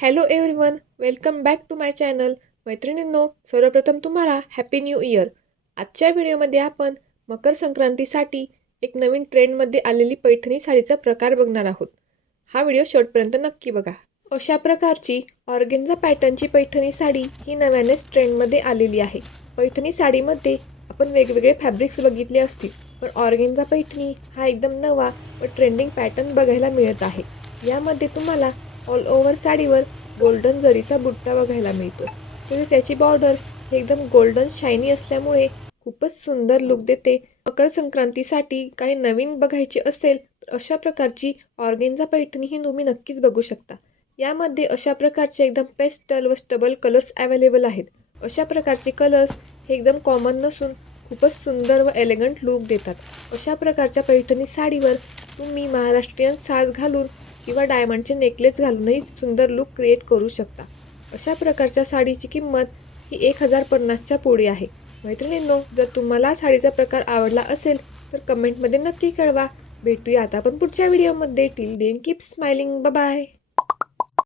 Hello everyone, welcome back to my channel. मैत्रिणींनो, सर्वप्रथम तुम्हाला हॅपी न्यू इयर. आजच्या व्हिडिओमध्ये आपण मकर संक्रांतीसाठी एक नवीन ट्रेंडमध्ये आलेली पैठणी साडीचा प्रकार बघणार आहोत. हा व्हिडिओ शेवटपर्यंत नक्की बघा. अशा प्रकारची ऑर्गेन्झा पॅटर्नची पैठणी साडी ही नव्यानेच ट्रेंडमध्ये आलेली आहे. पैठणी साडीमध्ये आपण वेगवेगळे फॅब्रिक्स बघितले असतील, पण ऑर्गेन्झा पैठणी हा एकदम नवा व ट्रेंडिंग पॅटर्न बघायला मिळत आहे. यामध्ये तुम्हाला ऑल ओव्हर साडीवर गोल्डन जरीचा बुट्टा बघायला मिळतो. तसेच याची बॉर्डर ही एकदम गोल्डन शायनी असल्यामुळे खूपच सुंदर लुक देते. मकर संक्रांतीसाठी काही नवीन बघायचे असेल तर अशा प्रकारची ऑर्गेन्झा पैठणी ही तुम्ही नक्कीच बघू शकता. यामध्ये अशा प्रकारचे एकदम पेस्टल व स्टबल कलर्स अवेलेबल आहेत. अशा प्रकारचे कलर्स हे एकदम कॉमन नसून खूपच सुंदर व एलिगंट लुक देतात. अशा प्रकारच्या पैठणी साडीवर तुम्ही महाराष्ट्रीयन साज घालून किंवा डायमंडचे नेकलेस घालूनही सुंदर लुक क्रिएट करू शकता. अशा प्रकारच्या साडीची किंमत ही 1050च्या पुढे आहे. मैत्रिणींनो, जर तुम्हाला साडीचा प्रकार आवडला असेल तर कमेंटमध्ये नक्की कळवा. भेटूया आता आपण पुढच्या व्हिडिओमध्ये. Till then keep smiling. Bye bye.